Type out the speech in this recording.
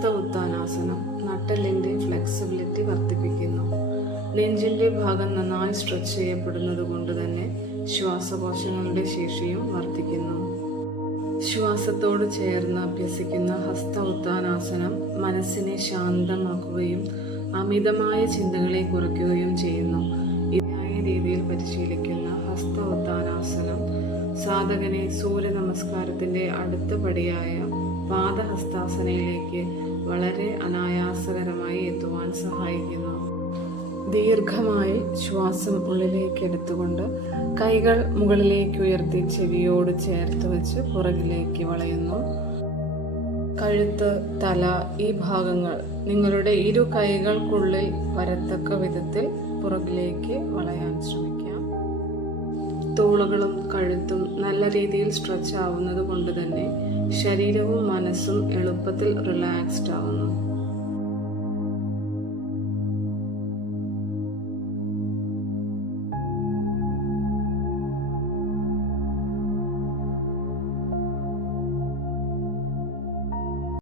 ഹസ്ത ഉത്താനാസനം നട്ടെല്ലിൻ്റെ flexibility വർദ്ധിപ്പിക്കുന്നു. നെഞ്ചിൻ്റെ ഭാഗം നന്നായി സ്ട്രെച്ച് ചെയ്യപ്പെടുന്നത് കൊണ്ട് തന്നെ ശ്വാസകോശങ്ങളുടെ ശേഷിയും വർദ്ധിക്കുന്നു. ശ്വാസത്തോട് ചേർന്ന് അഭ്യസിക്കുന്ന ഹസ്ത ഉത്താനാസനം മനസ്സിനെ ശാന്തമാക്കുകയും അമിതമായ ചിന്തകളെ കുറയ്ക്കുകയും ചെയ്യുന്നു. ഇതായ രീതിയിൽ പരിശീലിക്കുന്ന ഹസ്ത ഉത്താനാസനം സാധകനെ സൂര്യ നമസ്കാരത്തിൻ്റെ അടുത്ത പടിയായ പാദഹസ്താസനയിലേക്ക് വളരെ അനായാസകരമായി എത്തുവാൻ സഹായിക്കുന്നു. ദീർഘമായി ശ്വാസം ഉള്ളിലേക്ക് എടുത്തുകൊണ്ട് കൈകൾ മുകളിലേക്ക് ഉയർത്തി ചെവിയോട് ചേർത്ത് വെച്ച് പുറകിലേക്ക് വളയുന്നു. കഴുത്ത്, തല ഈ ഭാഗങ്ങൾ നിങ്ങളുടെ ഇരു കൈകൾക്കുള്ളിൽ വരത്തക്ക വിധത്തിൽ പുറകിലേക്ക് വളയാൻ ശ്രമിക്കാം. തോളുകളും കഴുത്തും നല്ല രീതിയിൽ സ്ട്രെച്ച് ആവുന്നത് കൊണ്ട് തന്നെ ശരീരവും മനസ്സും എളുപ്പത്തിൽ റിലാക്സ്ഡ് ആവുന്നു.